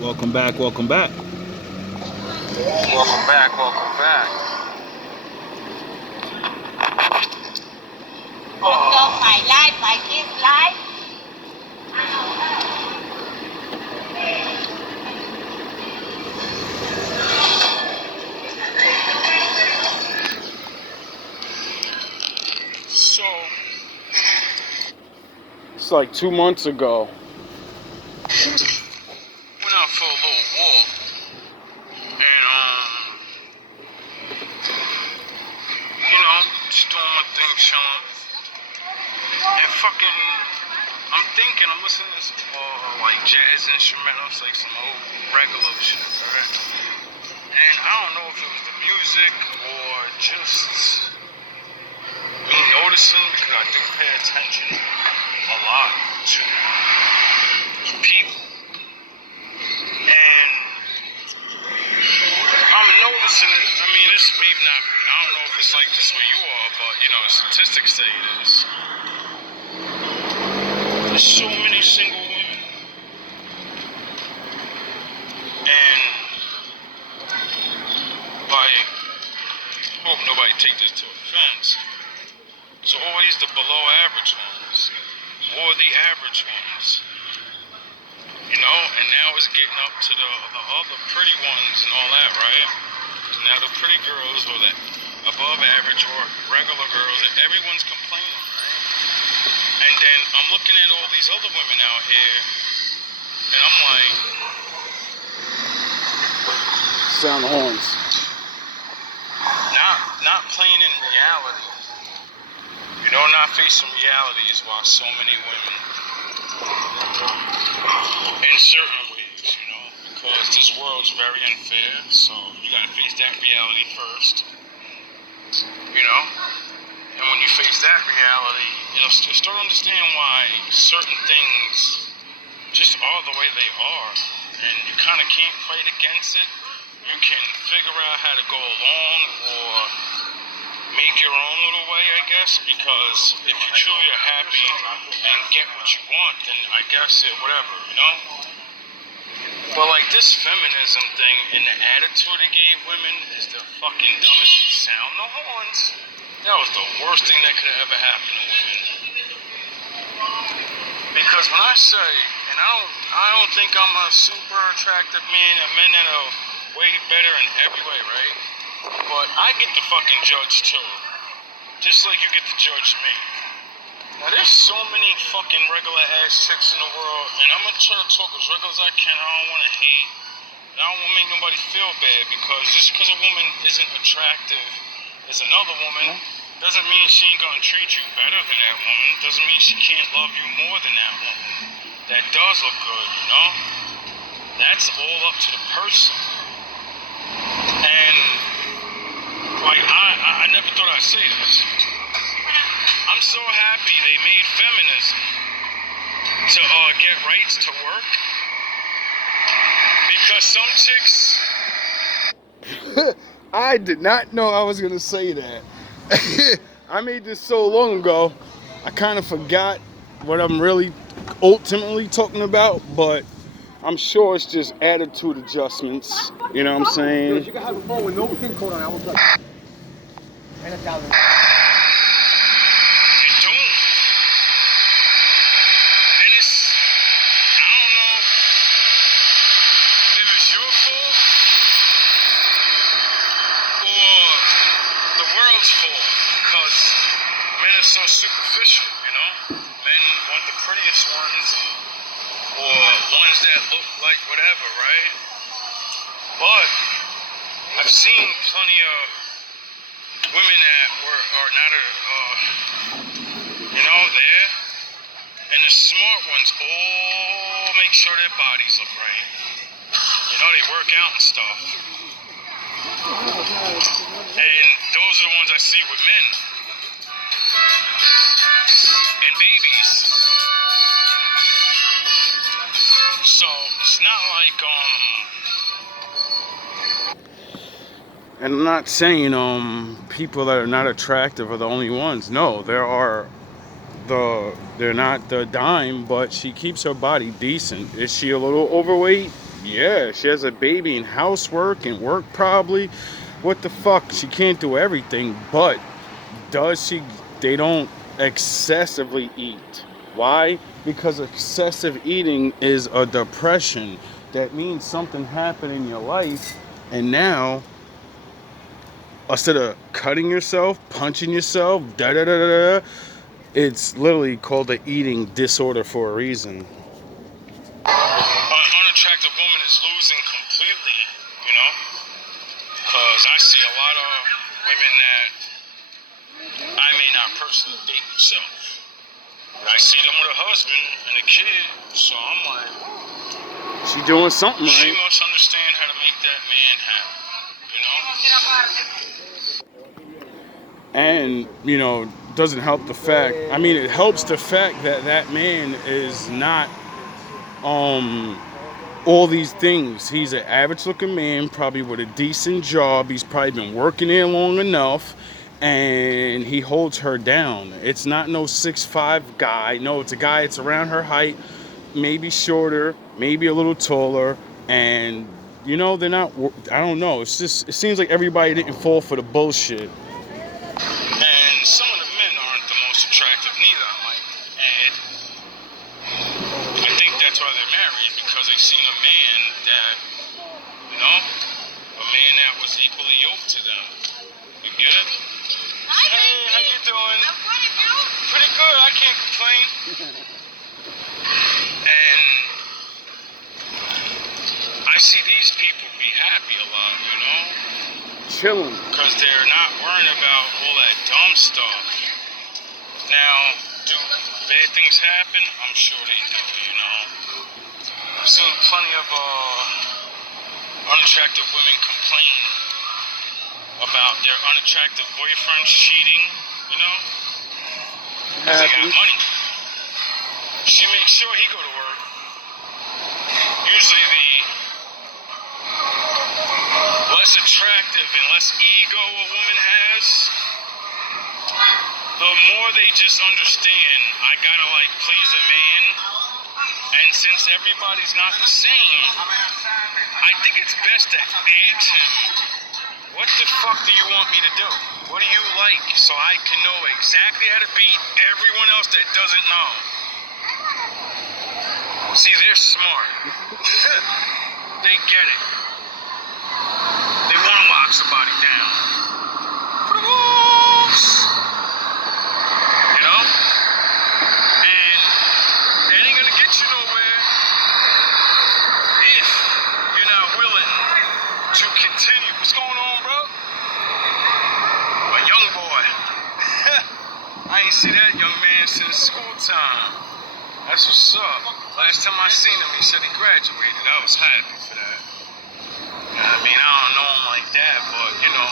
Welcome back, welcome back. Welcome back, welcome back. Oh. My life, my kid's life. So, it's like 2 months ago. Went out for a little walk. And, just doing my thing, chilling. And fucking, I'm listening to like jazz instrumentals, like some old regular shit, right? And I don't know if it was the music or just me noticing, because I do pay attention a lot to people. And I'm noticing it. I mean, this maybe not, I don't know if it's like this where you are, but statistics say it is. There's so many single women. And like, I hope nobody take this to offense. It's always the below average ones, or the average ones. And now it's getting up to the other pretty ones and all that, right? Now the pretty girls, or the above average or regular girls, and everyone's complaining, right? And then I'm looking at all these other women out here, and I'm like, sound horns. Not playing in reality. Not facing reality is why so many women, in certain ways, because this world's very unfair, so you gotta face that reality first, and when you face that reality, you'll start to understand why certain things just are the way they are, and you kind of can't fight against it. You can figure out how to go along, or make your own little way, I guess, because if you truly are happy and get what you want, then I guess whatever, But like this feminism thing and the attitude it gave women is the fucking dumbest. Sound the horns. That was the worst thing that could have ever happened to women. Because when I say, and I don't think I'm a super attractive man, and men that are way better in every way, right? But I get to fucking judge too. Just like you get to judge me. Now there's so many fucking regular ass chicks in the world, and I'm gonna try to talk as regular as I can. I don't wanna hate. And I don't wanna make nobody feel bad, because just because a woman isn't attractive as another woman, doesn't mean she ain't gonna treat you better than that woman. Doesn't mean she can't love you more than that woman. That does look good, That's all up to the person. And like, I never thought I'd say this. I'm so happy they made feminism to get rights to work. Because some chicks... I did not know I was going to say that. I made this so long ago, I kind of forgot what I'm really ultimately talking about, but I'm sure it's just attitude adjustments. You know what I'm saying? You can have a phone with no pin code on it. I will tell you. And $1,000. You don't. And it's, I don't know if it's your fault or the world's fault, because men are so superficial, Men want the prettiest ones, or ones that look like whatever, right? But I've seen plenty of women that are not there, and the smart ones all make sure their bodies look right. They work out and stuff. And those are the ones I see with men and babies. So it's not like and I'm not saying people that are not attractive are the only ones. No, they're not the dime, but she keeps her body decent. Is she a little overweight? Yeah, she has a baby and housework and work probably. What the fuck? She can't do everything, but does she? They don't excessively eat. Why? Because excessive eating is a depression. That means something happened in your life, and now instead of cutting yourself, punching yourself, da da da da da, it's literally called an eating disorder for a reason. An unattractive woman is losing completely, you know? Because I see a lot of women that I may not personally date myself. I see them with a husband and a kid, so I'm like, she doing something right. She must understand how to make that man happy, you know? And, you know, doesn't help the fact, I mean, it helps the fact that that man is not, all these things. He's an average looking man, probably with a decent job. He's probably been working there long enough, and he holds her down. It's not no 6'5" guy. No, it's a guy that's around her height, maybe shorter, maybe a little taller, and you know, they're not, I don't know. It's just, it seems like everybody didn't fall for the bullshit. And some of the men aren't the most attractive neither, I might add. I think that's why they're married, because they seen a man that, you know, a man that was equally yoked to them. You get it? Hi, hey, baby. how you doing? I'm good, and you? Pretty good, I can't complain. And I see these people be happy a lot, you know? Chilling. Because they're not worrying about all that dumb stuff. Now, do bad things happen? I'm sure they do, you know? I've seen plenty of unattractive women complain about their unattractive boyfriends cheating, you know? Because they got money. She makes sure he go to work. Usually the less attractive and less ego a woman has, the more they just understand, I gotta like please a man. And since everybody's not the same, I think it's best to ask him, what the fuck do you want me to do? What do you like? So I can know exactly how to beat everyone else that doesn't know. See, they're smart. They get it. They want to lock somebody down. You know? And that ain't gonna get you nowhere if you're not willing to continue. What's going on, bro? A young boy. I ain't see that young man since school time. That's what's up. Last time I seen him, he said he graduated. I was happy for that. I mean, I don't know him like that, but, you know,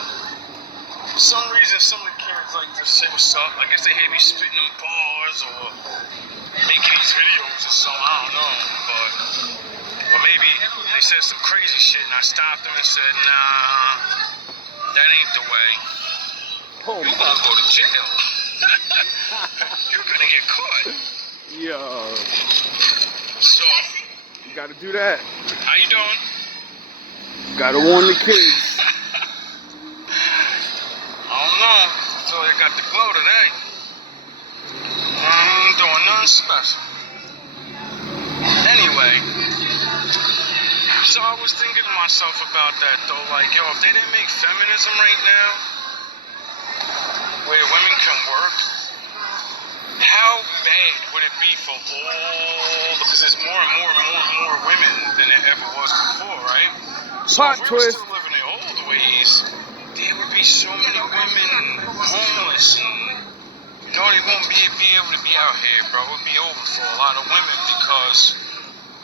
for some reason, some of the kids like to say what's up. I guess they hear me spitting them bars or making these videos or something. I don't know, but or maybe they said some crazy shit and I stopped them and said, nah, that ain't the way. Oh, you're gonna go to jail. You're gonna get caught. Yo. So, you gotta do that. How you doing? Gotta warn the kids. I don't know. I feel like I got the glow today. I ain't doing nothing special. Anyway, so I was thinking to myself about that though, like, yo, if they didn't make feminism right now, where women can work, how bad would it be for all, because there's more and more and more and more women than there ever was before, right? So if we were still living the old ways, there would be so many women homeless and, you know, they won't be able to be out here, bro. It would be over for a lot of women because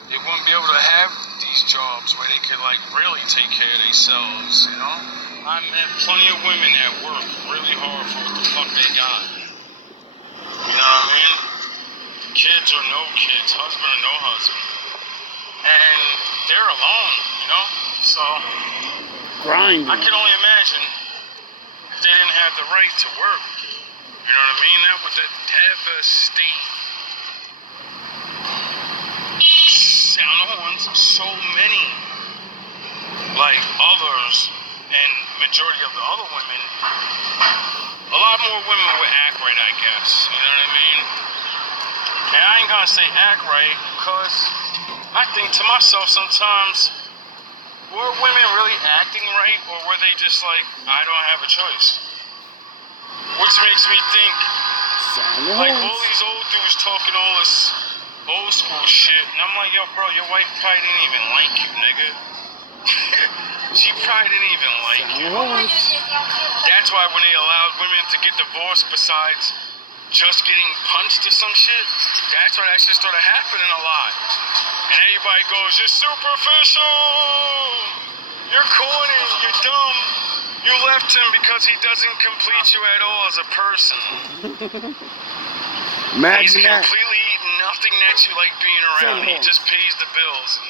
they wouldn't be able to have these jobs where they could, like, really take care of themselves, you know? I met plenty of women that work really hard for what the fuck they got. You know what I mean? Kids or no kids, husband or no husband. And they're alone, you know? So, grinding. I can only imagine if they didn't have the right to work. You know what I mean? That would devastate. Sound the horns. So many more women would act right, I guess. You know what I mean? And I ain't gonna say act right, because I think to myself sometimes, were women really acting right, or were they just like, I don't have a choice? Which makes me think, like, all these old dudes talking all this old school shit, and I'm like, yo, bro, your wife probably didn't even like you, nigga. She probably didn't even like you. That's why when they allowed women to get divorced, besides just getting punched or some shit, that's why that shit started happening a lot. And everybody goes, you're superficial, you're corny, you're dumb. You left him because he doesn't complete you at all as a person. Imagine He's that. completely nothing that you like being around. He just pays the bills.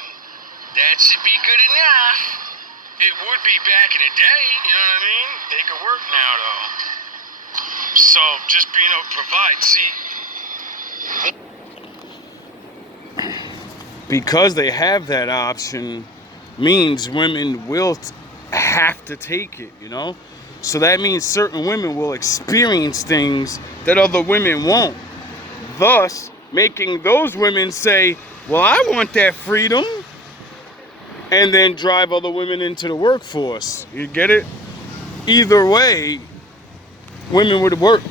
That should be good enough. It would be back in the day, you know what I mean? They could work now, though. So, just being able to provide, see? Because they have that option means women will have to take it, you know? So that means certain women will experience things that other women won't. Thus, making those women say, well, I want that freedom, and then drive other women into the workforce. You get it? Either way, women would work.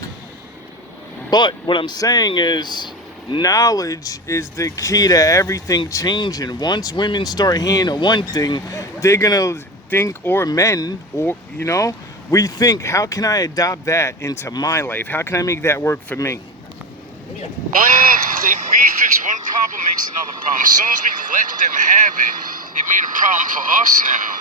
But what I'm saying is, knowledge is the key to everything changing. Once women start hearing one thing, they're gonna think, or men, or, you know, we think, how can I adopt that into my life? How can I make that work for me? We fix one problem makes another problem. As soon as we let them have it, it made a problem for us now.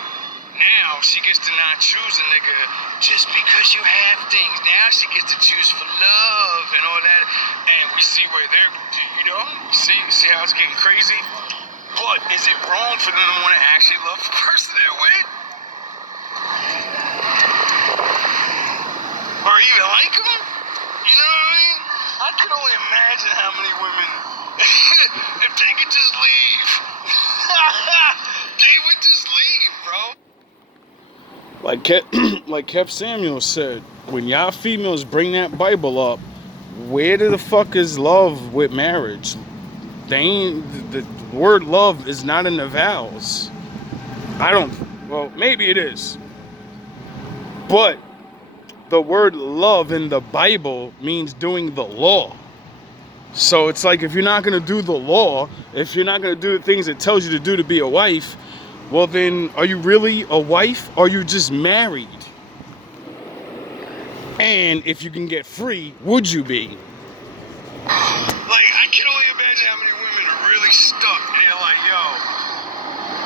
Now she gets to not choose a nigga just because you have things. Now she gets to choose for love and all that. And we see where they're, you know, see how it's getting crazy? But is it wrong for them to want to actually love the person they're with? Or even like them? You know what I mean? I could only imagine how many women, if they could just leave, they would just leave, bro. Like Kev Samuel said, when y'all females bring that Bible up, where the fuck is love with marriage? The word love is not in the vows. Well, maybe it is. But the word love in the Bible means doing the law. So it's like, if you're not going to do the law, if you're not going to do the things it tells you to do to be a wife, well then, are you really a wife, or are you just married? And if you can get free, would you be? Like, I can only imagine how many women are really stuck, and they're like, yo,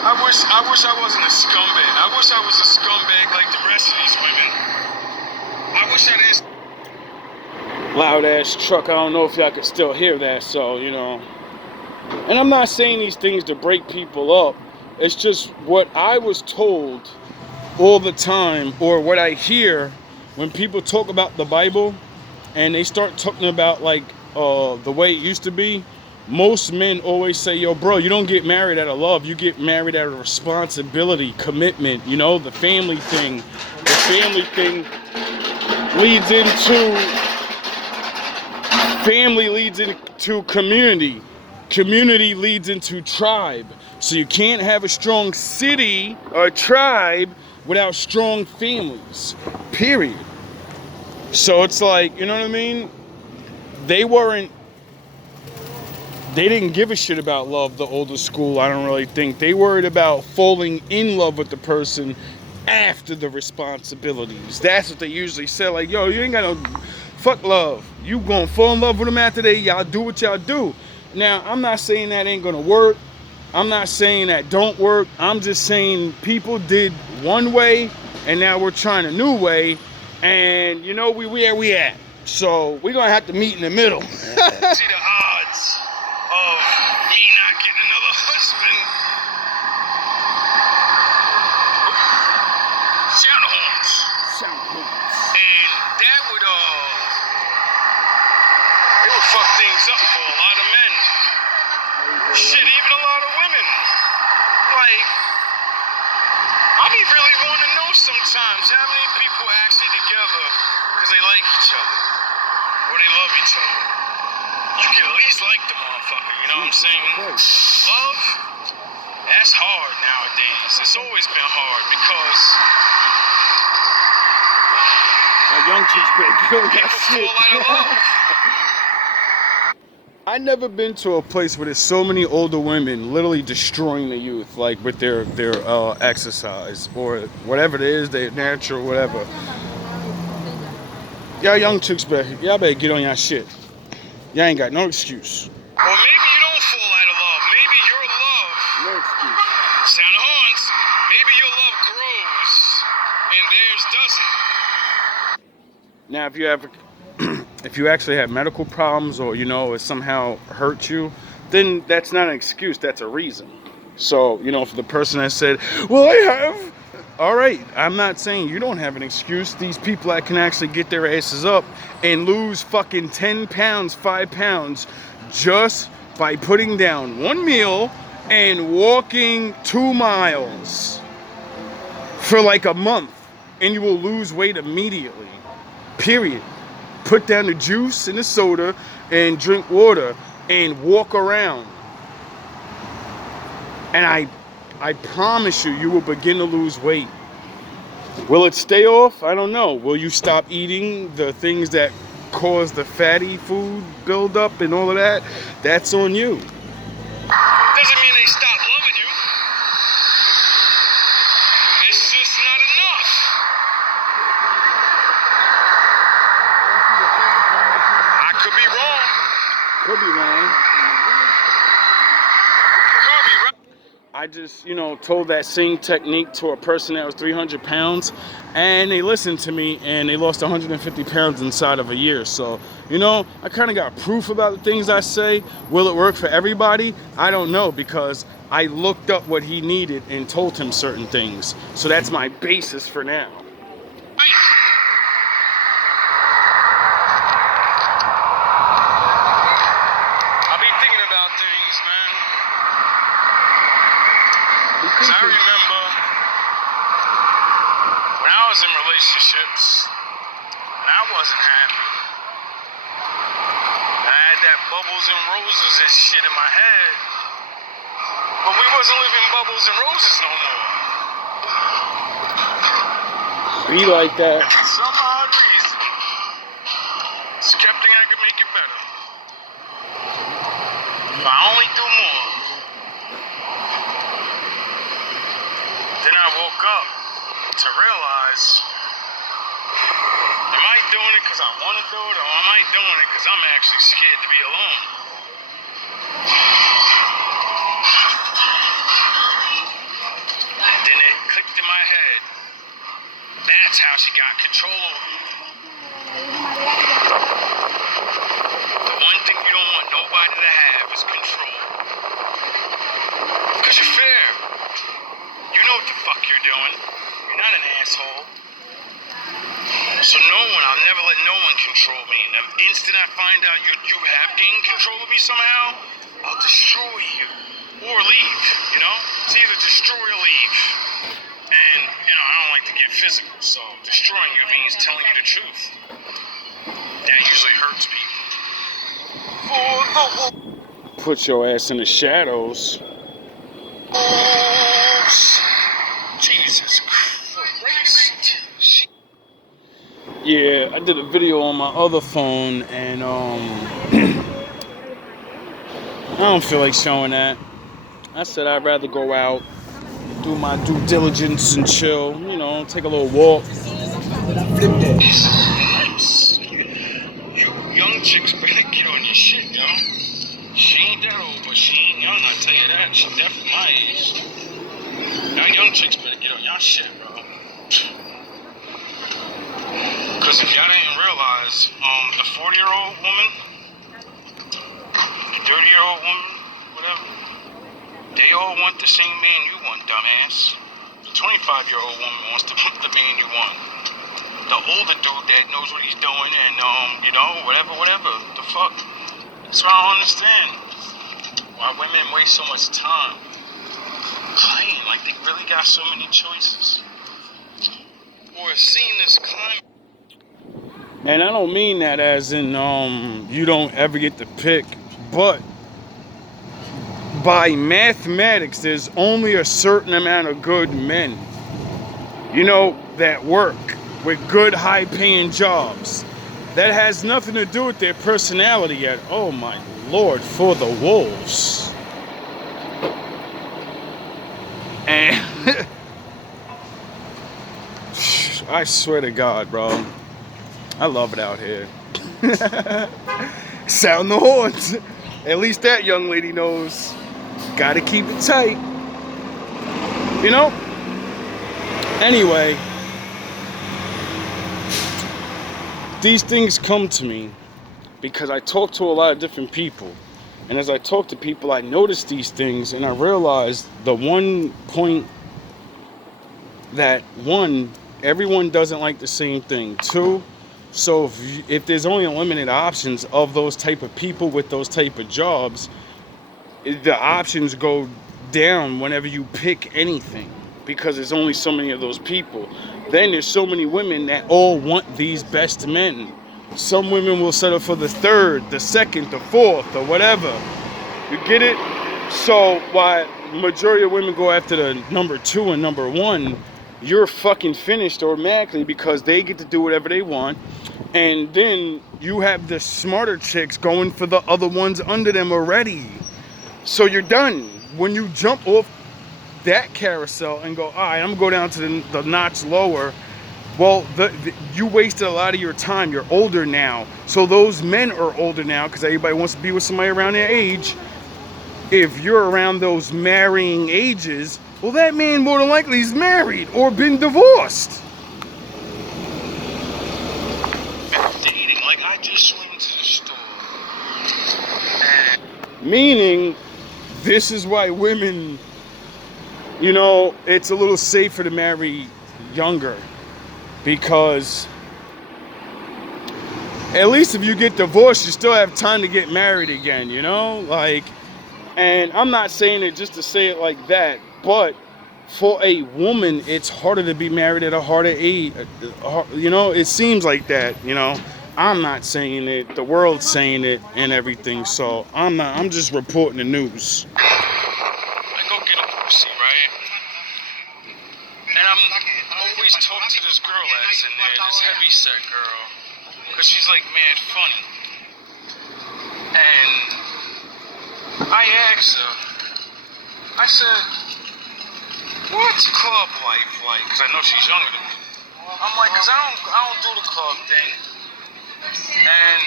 I wish I wasn't a scumbag. I wish I was a scumbag like the rest of these women. I wish I didn't... Loud ass truck. I don't know if y'all can still hear that, so, you know. And I'm not saying these things to break people up. It's just what I was told all the time, or what I hear when people talk about the Bible and they start talking about, like, the way it used to be. Most men always say, yo, bro, you don't get married out of love. You get married out of responsibility, commitment, you know, the family thing. The family thing leads into community. Community leads into tribe. So you can't have a strong city or tribe without strong families, period. So it's like, you know what I mean? They didn't give a shit about love, the older school, I don't really think. They worried about falling in love with the person after the responsibilities. That's what they usually say. Like, yo, you ain't got no... Fuck love. You gonna fall in love with them after y'all do what y'all do. Now, I'm not saying that ain't gonna work. I'm not saying that don't work. I'm just saying people did one way, and now we're trying a new way. And, you know, we where we at. So, we're gonna have to meet in the middle. See the odds of me not getting another husband. Sound the horns. And that would it would fuck things up for a lot of men. Shit, even a lot of women. Like, I be really wanting to know sometimes how many people actually together because they like each other. like the motherfucker, you know what I'm saying? Love, that's hard nowadays. It's always been hard because young chicks better get on that people shit. fall out of love. I never been to a place where there's so many older women literally destroying the youth, like with their exercise or whatever it is, their natural whatever. Y'all young chicks y'all better get on y'all shit. Y'all ain't got no excuse. Or maybe you don't fall out of love. Maybe your love, No excuse. sound the horns, maybe your love grows and theirs doesn't. Now, if you have, if you actually have medical problems or, you know, it somehow hurt you, then that's not an excuse, that's a reason. So, you know, for the person that said, well, I have, all right, I'm not saying you don't have an excuse. These people that can actually get their asses up and lose fucking 10 pounds, 5 pounds, just by putting down one meal and walking 2 miles for like a month, and you will lose weight immediately. Period. Put down the juice and the soda and drink water and walk around. And I promise you, you will begin to lose weight. Will it stay off? I don't know. Will you stop eating the things that cause the fatty food buildup and all of that? That's on you. Doesn't mean they stop loving you. It's just not enough. I could be wrong. Could be wrong. Could be right. I just, you know, told that same technique to a person that was 300 pounds, and they listened to me, and they lost 150 pounds inside of a year. So, you know, I kind of got proof about the things I say. Will it work for everybody? I don't know, because I looked up what he needed and told him certain things. So that's my basis for now. I'll be thinking about things, man. Cause I remember when I was in relationships and I wasn't happy. I had that bubbles and roses and shit in my head. But we wasn't living bubbles and roses no more. Be like that. And for some odd reason, just kept thinking I could make it better. If I only do more. Then I woke up to realize, am I doing it because I want to do it, or am I doing it because I'm actually scared to be alone? Then it clicked in my head. That's how she got control over me. The one thing you don't want nobody to have is control. Because you're fair. You know what the fuck you're doing. You're not an asshole. So I'll never let no one control me. And the instant I find out you have gained control of me somehow, I'll destroy you. Or leave, you know? It's either destroy or leave. And, you know, I don't like to get physical, so destroying you means telling you the truth. That usually hurts people. Put your ass in the shadows. Jesus Christ. Yeah, I did a video on my other phone, and I don't feel like showing that. I said I'd rather go out, do my due diligence and chill, you know, take a little walk. Nice. You young chicks better get on your shit, yo. She ain't that old, but she ain't young, I tell you that. She definitely my age. Y'all young chicks better get on y'all shit, bro. Because if y'all didn't realize, the 40-year-old woman, the 30-year-old woman, whatever, they all want the same man you want, dumbass. The 25-year-old woman wants the man you want. The older dude that knows what he's doing and, you know, whatever, the fuck. That's why I don't understand why women waste so much time playing like they really got so many choices. Or seeing this climate. And I don't mean that as in you don't ever get to pick, but by mathematics, there's only a certain amount of good men, you know, that work with good high-paying jobs. That has nothing to do with their personality yet. Oh my Lord, for the wolves. And I swear to God, bro, I love it out here. Sound the horns. At least that young lady knows. Gotta keep it tight. You know? Anyway, these things come to me because I talk to a lot of different people. And as I talk to people, I notice these things and I realize the one point that, one, everyone doesn't like the same thing. Two, so if there's only limited options of those type of people with those type of jobs, the options go down whenever you pick anything because there's only so many of those people. Then there's so many women that all want these best men. Some women will settle for the third, the second, the fourth, or whatever. You get it? So while majority of women go after the number 2 and number 1, you're fucking finished automatically because they get to do whatever they want. And then you have the smarter chicks going for the other ones under them already. So you're done. When you jump off that carousel and go, all right, I'm gonna go down to the notch lower. Well, you wasted a lot of your time. You're older now. So those men are older now because everybody wants to be with somebody around their age. If you're around those marrying ages, well, that man more than likely is married or been divorced. Dating, like I just went to the store. Meaning, this is why women, you know, it's a little safer to marry younger. Because at least if you get divorced, you still have time to get married again, you know? Like, and I'm not saying it just to say it like that, but for a woman, it's harder to be married at a harder age. You know, it seems like that, you know? I'm not saying it, the world's saying it and everything, so I'm just reporting the news. I go get a pussy, right? And I'm always talking to this girl that's in there, this heavyset girl, because she's like mad funny. And I asked her, I said, what's club life like? Because I know she's younger than me. I'm like, because I don't do the club thing. And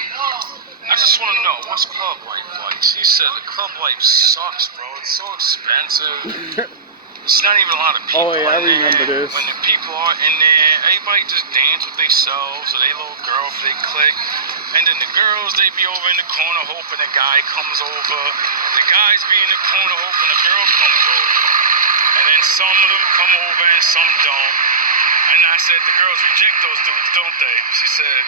I just want to know, what's club life like? She said the club life sucks, bro. It's so expensive. It's not even a lot of people. Oh yeah, I remember there. this. When the people are in there, everybody just dance with themselves or they little girl if they click. And then the girls, they be over in the corner hoping a guy comes over. The guys be in the corner hoping a girl comes over. And then some of them come over and some don't. And I said, the girls reject those dudes, don't they? She said,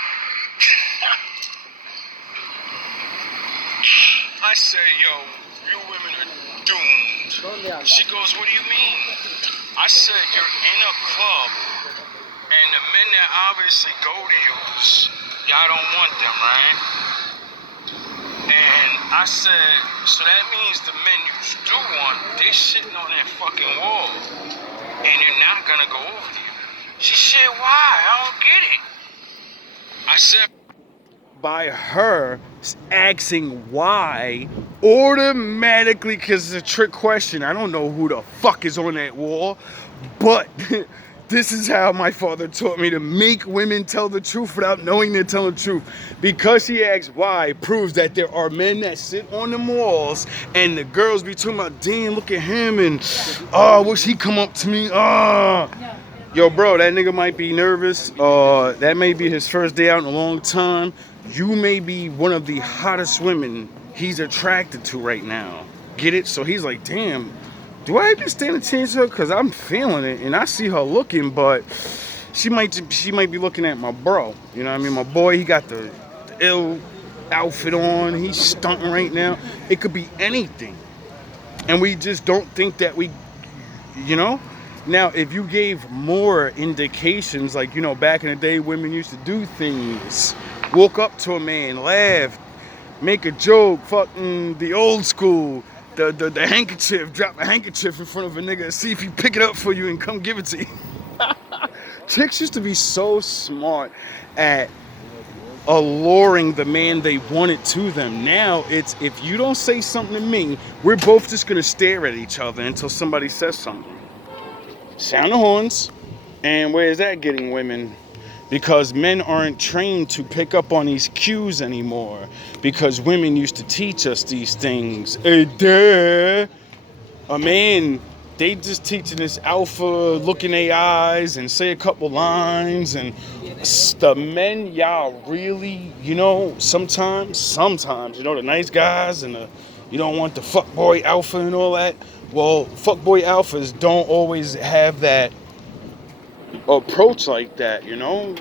I said, yo, you women are doomed. She goes, what do you mean? I said, you're in a club, and the men that obviously go to use, y'all don't want them, right? And I said, so that means the men you do want, they're sitting on that fucking wall, and they're not gonna go over to you. She said, why? I don't get it. I said, by her asking why, automatically, because it's a trick question. I don't know who the fuck is on that wall, but this is how my father taught me to make women tell the truth without knowing they're telling the truth. Because he asks why proves that there are men that sit on them walls and the girls be talking about, damn, look at him, and oh, wish he come up to me, oh. Yo, bro, that nigga might be nervous. That may be his first day out in a long time. You may be one of the hottest women he's attracted to right now. Get it? So he's like, damn, do I even stand a chance to her? Because I'm feeling it, and I see her looking, but she might be looking at my bro. You know what I mean? My boy, he got the ill outfit on. He's stunting right now. It could be anything. And we just don't think that we, you know? Now, if you gave more indications, like, you know, back in the day, women used to do things, walk up to a man, laugh, make a joke, fucking the old school, the handkerchief, drop a handkerchief in front of a nigga and see if he pick it up for you and come give it to you. Chicks used to be so smart at alluring the man they wanted to them. Now it's, if you don't say something to me, we're both just gonna stare at each other until somebody says something. Sound the horns. And where is that getting women? Because men aren't trained to pick up on these cues anymore. Because women used to teach us these things. Hey, duh. A man, they just teaching this alpha, look in their eyes and say a couple lines. And the men, y'all really, you know, sometimes, you know, the nice guys and you don't want the fuckboy alpha and all that. Well, fuckboy alphas don't always have that approach like that, you know?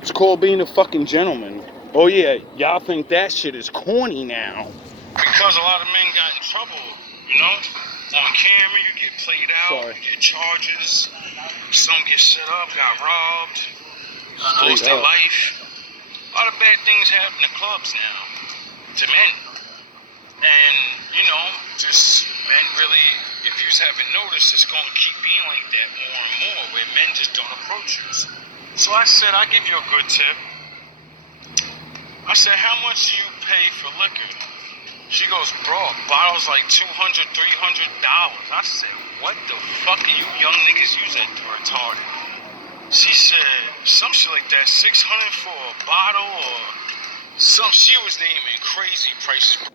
It's called being a fucking gentleman. Oh yeah, y'all think that shit is corny now. Because a lot of men got in trouble, you know? On camera, you get played out, you get charges, some get set up, got robbed, lost their life. A lot of bad things happen to clubs now, to men. And, you know, just men really, if you haven't noticed, it's going to keep being like that more and more, where men just don't approach you. So I said, I'll give you a good tip. I said, how much do you pay for liquor? She goes, bro, a bottle's like $200, $300. I said, what the fuck are you young niggas use that retarded? She said, some shit like that, $600 for a bottle or some, she was naming crazy prices.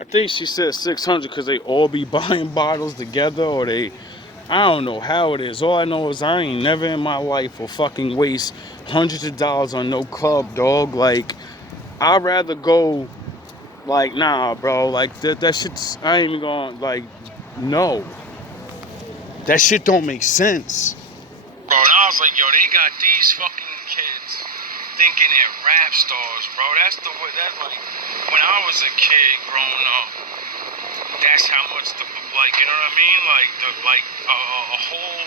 I think she said 600 because they all be buying bottles together, or I don't know how it is. All I know is I ain't never in my life will fucking waste hundreds of dollars on no club, dog. Like, I'd rather go, like, nah, bro. Like, that shit's, I ain't even gonna, like, no. That shit don't make sense. Bro, and I was like, yo, they got these fucking kids thinking they're rap stars, bro. That's the way, that's like, when I was a kid growing up, that's how much the, like, you know what I mean? Like, a whole,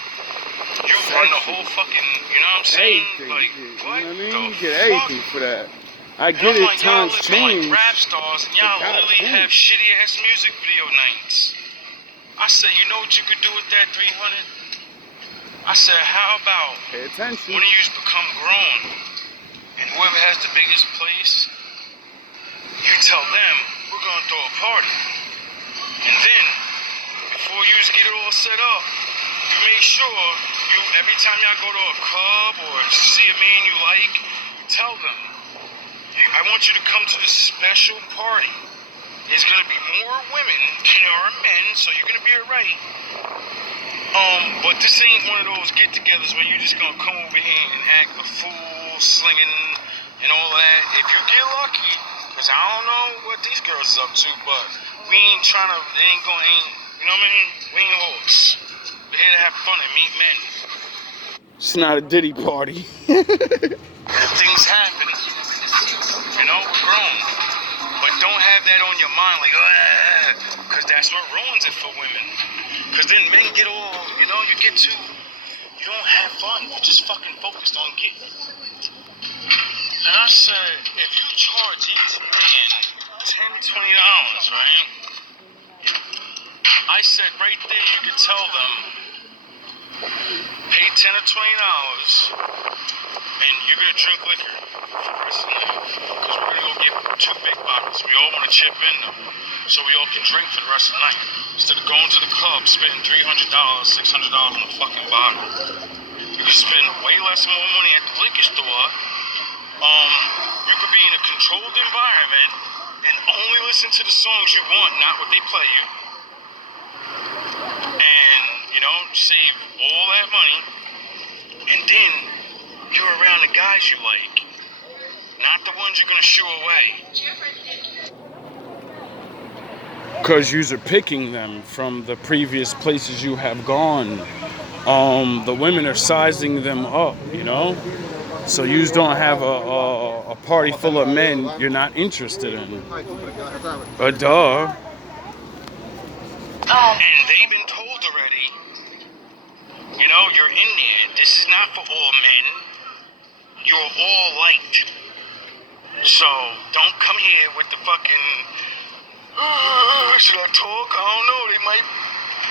you run the whole fucking, you know what I'm saying? Anything. Like, what? You know what I mean? The You get fuck? anything for that. I And get I'm it, like, y'all times living change. like rap stars, and y'all literally have shitty ass music video nights. I said, you know what you could do with that 300? I said, how about Pay attention. when you become grown, and whoever has the biggest place, you tell them, we're gonna throw a party. And then, before you get it all set up, you make sure every time y'all go to a club or see a man you like, tell them, I want you to come to this special party. There's gonna be more women than there are men, so you're gonna be alright. But this ain't one of those get-togethers where you just gonna come over here and act a fool, slinging and all that. If you get lucky, cause I don't know what these girls is up to, but we ain't trying to, you know what I mean? We ain't hoes. We're here to have fun and meet men. It's not a Diddy party. Things happen. You know, we're grown. But don't have that on your mind like, because that's what ruins it for women. Because then men get all, you know, you don't have fun. You're just fucking focused on getting it. And I said, if you charge each man $10, $20, right? I said right there you could tell them, pay $10 or $20, and you're gonna drink liquor for the rest of the night. Because we're gonna go get 2 big bottles. We all wanna chip in them, so we all can drink for the rest of the night. Instead of going to the club, spending $300, $600 on a fucking bottle. You can spend way less more money at the liquor store. You could be in a controlled environment and only listen to the songs you want, not what they play you. And, you know, save all that money. And then you're around the guys you like, not the ones you're gonna shoo away. Because you're picking them from the previous places you have gone. The women are sizing them up, you know? So you don't have a party full of men you're not interested in. Duh. And they've been told already, you know, you're in there. This is not for all men. You're all liked. So don't come here with the fucking should I talk? I don't know. They might.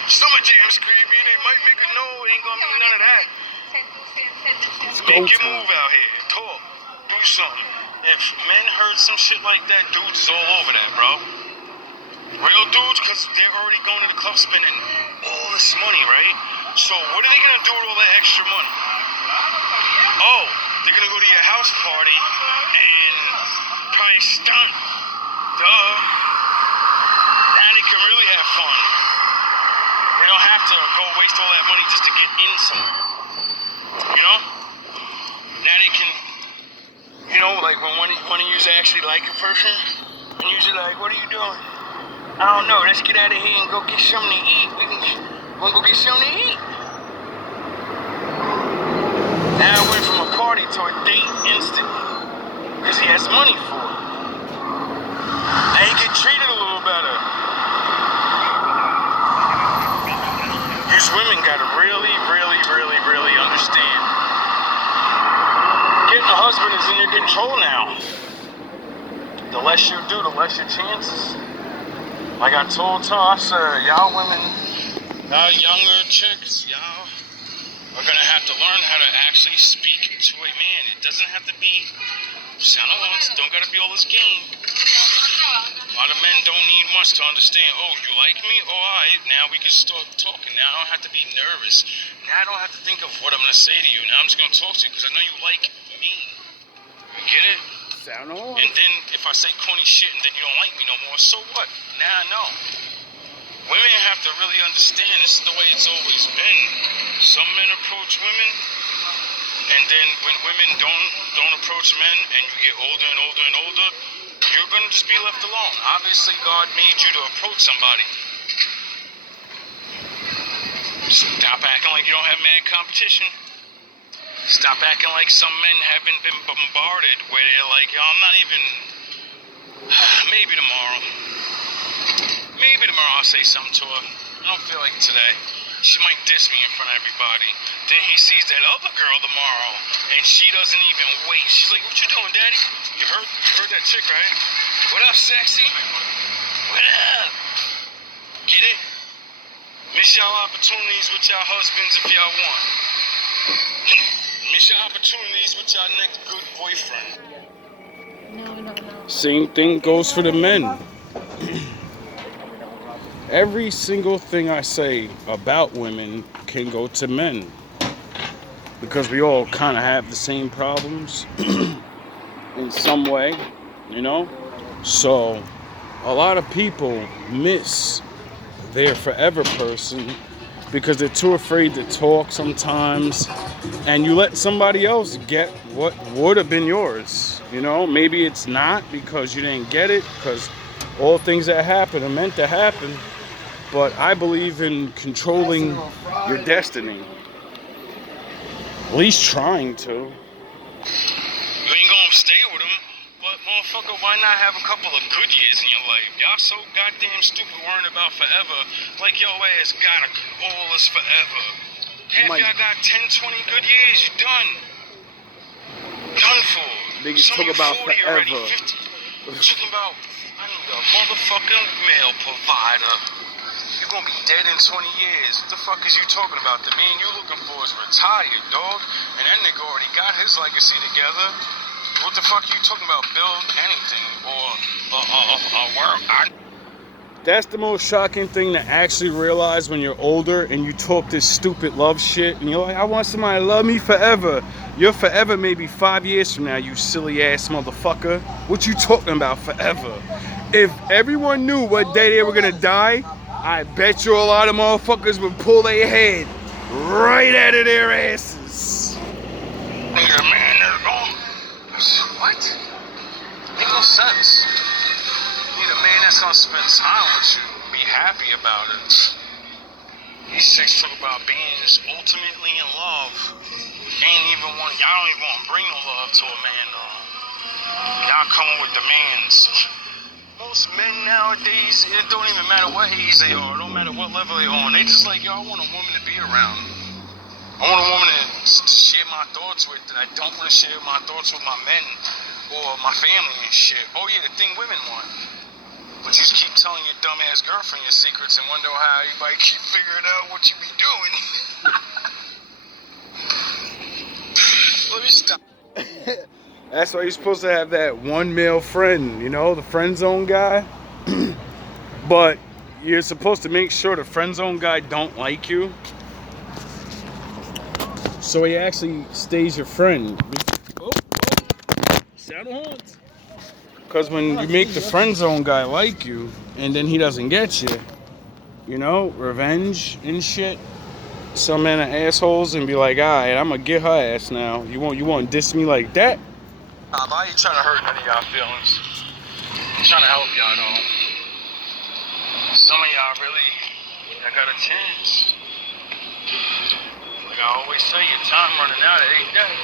Summer Jam screaming. They might make a no. Ain't gonna mean none of that. Make your move out here. Talk. Do something. If men heard some shit like that, dudes is all over that, bro. Real dudes, because they're already going to the club spending all this money, right? So what are they going to do with all that extra money? Oh, they're going to go to your house party and probably stunt. Duh. Now they can really have fun. They don't have to go waste all that money just to get in somewhere. You know? Now they can, you know, like when one of you actually like a person, and you're like, what are you doing? I don't know, let's get out of here and go get something to eat. Wanna go get something to eat? Now I went from a party to a date instantly, because he has money for it. Now he get treated a little better. These women gotta really understand. Getting a husband is in your control now. The less you do, the less your chances. Like I told her, I said, y'all women, y'all younger chicks, y'all are gonna have to learn how to actually speak to a man. It doesn't have to be sound once, don't gotta be all this game. A lot of men don't need much to understand. Oh, you like me? Oh, alright, now we can start talking. Now I don't have to be nervous. Now I don't have to think of what I'm gonna say to you. Now I'm just gonna talk to you because I know you like me. You get it? Sound on. And then if I say corny shit and then you don't like me no more, so what? Now I know. Women have to really understand this is the way it's always been. Some men approach women, and then when women don't approach men and you get older and older and older, you're gonna just be left alone. Obviously God made you to approach somebody. Stop acting like you don't have mad competition. Stop acting like some men haven't been bombarded where they're like, yo, I'm not even, maybe tomorrow. Maybe tomorrow I'll say something to her. I don't feel like today. She might diss me in front of everybody. Then he sees that other girl tomorrow, and she doesn't even wait. She's like, what you doing, daddy? You heard that chick, right? What up, sexy? What up? Get it? Miss y'all opportunities with y'all husbands if y'all want. Miss your opportunities with your next good boyfriend. No. Same thing goes for the men. Every single thing I say about women can go to men. Because we all kind of have the same problems in some way, you know? So, a lot of people miss their forever person because they're too afraid to talk sometimes, and you let somebody else get what would have been yours. You know, maybe it's not because you didn't get it, because all things that happen are meant to happen. But I believe in controlling your destiny. At least trying to. You ain't gonna stay with him, but motherfucker, why not have a couple of good years in your life? Y'all so goddamn stupid worrying about forever, like your ass got all this forever. Half y'all got 10, 20 good years, you done. Done for. Niggas Some talk of you about 40 already, forever. 50. Talking about, I need a motherfucking male provider. You're gonna be dead in 20 years. What the fuck is you talking about? The man you looking for is retired, dog. And that nigga already got his legacy together. What the fuck are you talking about? Build anything or work? That's the most shocking thing to actually realize when you're older and you talk this stupid love shit and you're like, I want somebody to love me forever. Your forever may be 5 years from now, you silly ass motherfucker. What you talking about forever? If everyone knew what day they were gonna die, I bet you a lot of motherfuckers would pull their head right out of their asses. Nigga, man, that's wrong. What? Make no sense. Need a man that's gonna spend time with you, be happy about it. These chicks talk about being just ultimately in love. Y'all don't even want to bring no love to a man, though. Y'all coming with demands. Most men nowadays, it don't even matter what age they are, it don't matter what level they're on. They just like, yo, I want a woman to be around. I want a woman to share my thoughts with that I don't want to share my thoughts with my men or my family and shit. Oh yeah, the thing women want. But you just keep telling your dumbass girlfriend your secrets and wonder how everybody keep figuring out what you be doing. Let me stop. That's why you're supposed to have that one male friend, you know, the friend zone guy. But you're supposed to make sure the friend zone guy don't like you, so he actually stays your friend. Oh, sound horns. Because when you make the friend zone guy like you, and then he doesn't get you, you know, revenge and shit. Some men are assholes and be like, alright, I'm gonna get her ass now. You want to diss me like that? I ain't trying to hurt none of y'all feelings. I'm trying to help y'all though. Some of y'all really, I got a chance. Like I always say, your time running out every day.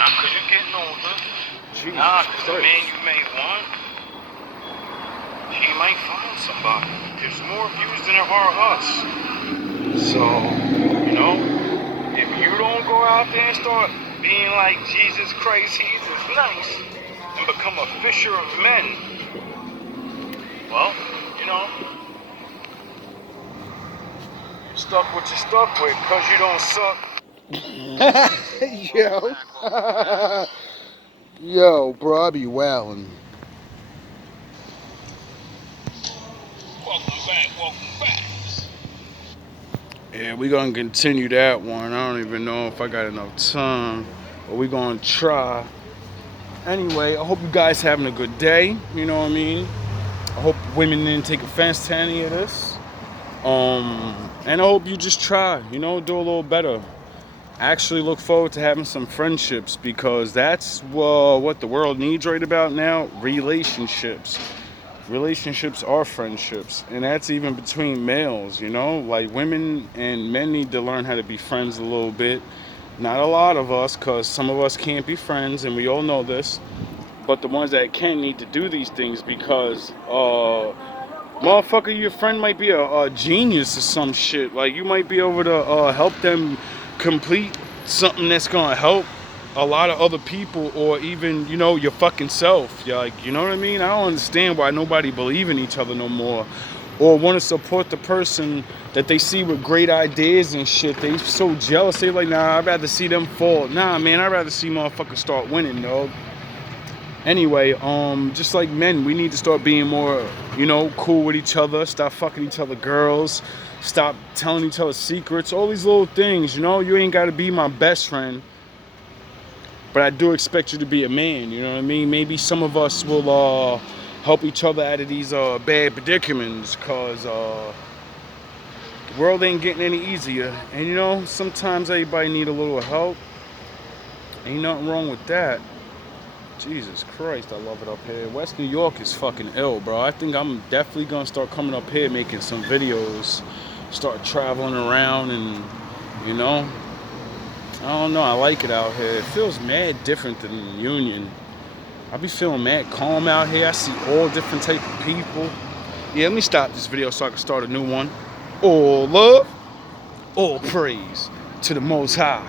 Not because you're getting older. Nah, because the man you may want, he might find somebody. There's more views than there are us. So, you know, if you don't go out there and start being like Jesus Christ, he's nice, and become a fisher of men, well, you know, you're stuck what you're stuck with because you don't suck. Yo. Yo, bro, I be wildin'. Welcome back. Yeah, we gonna continue that one. I don't even know if I got enough time, but we gonna try. Anyway, I hope you guys having a good day. You know what I mean? I hope women didn't take offense to any of this. And I hope you just try, you know, do a little better. I actually look forward to having some friendships because that's what the world needs right about now. Relationships. Relationships are friendships, and that's even between males, you know, like women and men need to learn how to be friends a little bit. Not a lot of us, because some of us can't be friends, and we all know this, but the ones that can need to do these things because motherfucker, your friend might be a genius or some shit. Like you might be able to help them complete something that's gonna help a lot of other people, or even, you know, your fucking self. You're like, you know what I mean? I don't understand why nobody believe in each other no more, or want to support the person that they see with great ideas and shit. They so jealous. They like, nah, I'd rather see them fall. Nah, man, I'd rather see motherfuckers start winning, dog. Anyway, just like men, we need to start being more, you know, cool with each other. Stop fucking each other girls. Stop telling each other secrets. All these little things, you know. You ain't got to be my best friend, but I do expect you to be a man, you know what I mean? Maybe some of us will help each other out of these bad predicaments, because the world ain't getting any easier. And, you know, sometimes everybody need a little help. Ain't nothing wrong with that. Jesus Christ, I love it up here. West New York is fucking ill, bro. I think I'm definitely going to start coming up here making some videos, start traveling around, and, you know, I don't know, I like it out here. It feels mad different than Union. I be feeling mad calm out here. I see all different type of people. Yeah, let me stop this video so I can start a new one. All love, all praise to the Most High.